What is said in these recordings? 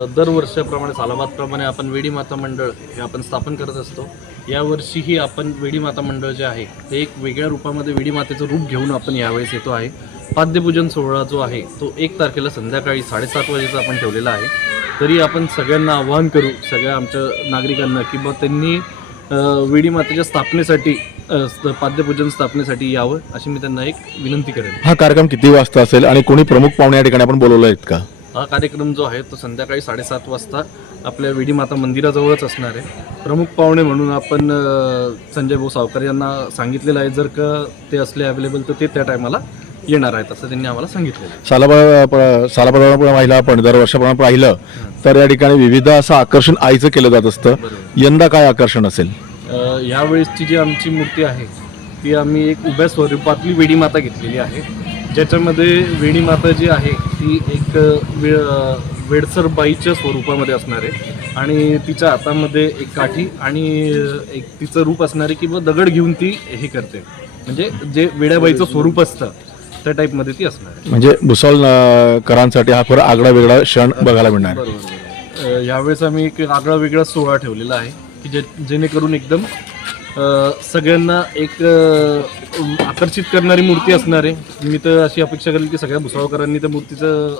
दरवर्षाप्रमाणे सालाबादप्रमाणे आपण वेडी माता मंडळ हे आपण स्थापन करत असतो. यावर्षीही आपण वेडी माता मंडळ जे आहे ते एक वेगळ्या रूपामध्ये वेडी मातेचं रूप घेऊन आपण यावेळेस येतो आहे. पाद्यपूजन सोहळा जो आहे तो एक तारखेला संध्याकाळी साडेसात वाजेचा आपण ठेवलेला आहे. तरी आपण सगळ्यांना आवाहन करू सगळ्या आमच्या नागरिकांना की बा त्यांनी वेडी मातेच्या स्थापनेसाठी पाद्यपूजन स्थापनेसाठी यावं अशी मी त्यांना एक विनंती करेन. हा कार्यक्रम किती वाजता असेल आणि कोणी प्रमुख पाहुणे या ठिकाणी आपण बोलवलं आहेत का? हा कार्यक्रम जो आहे तो संध्याकाळी साडेसात वाजता आपल्या वेडी माता मंदिराजवळच असणार आहे. प्रमुख पाहुणे म्हणून आपण संजय भाऊ सावकर यांना सांगितलेलं आहे. जर का ते असले अवेलेबल तर ते त्या टायमाला येणार आहेत असं त्यांनी आम्हाला सांगितलेलं आहे. सालाबा सालाप्रमाणे पाहिलं आपण दरवर्षाप्रमाणे पाहिलं तर या ठिकाणी विविध असं आकर्षण आईचं केलं जात असतं. यंदा काय आकर्षण असेल? यावेळेसची जी आमची मूर्ती आहे ती आम्ही एक उभ्या स्वरूपातली वेडी माता घेतलेली आहे. ज्याच्यामध्ये वेडी माता जी आहे ती एक अ, वे अ, वेडसर बाईच्या स्वरूपामध्ये असणार आहे. आणि तिच्या हातामध्ये एक काठी आणि एक तिचं रूप असणार आहे किंवा दगड घेऊन ती हे करते. म्हणजे जे वेड्याबाईचं स्वरूप असतं त्या टाईपमध्ये ती असणार आहे. म्हणजे भुसावळ अं, करांसाठी हा फार आगळा वेगळा क्षण बघायला मिळणार. बरोबर. यावेळेस आम्ही एक आगळा वेगळा सोहळा ठेवलेला आहे की जे जेणेकरून एकदम सगळ्यांना एक आकर्षित करणारी मूर्ती असणार आहे. मी तर अशी अपेक्षा करेल की सगळ्या भुसावळकरांनी त्या मूर्तीचं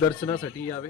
दर्शनासाठी यावे.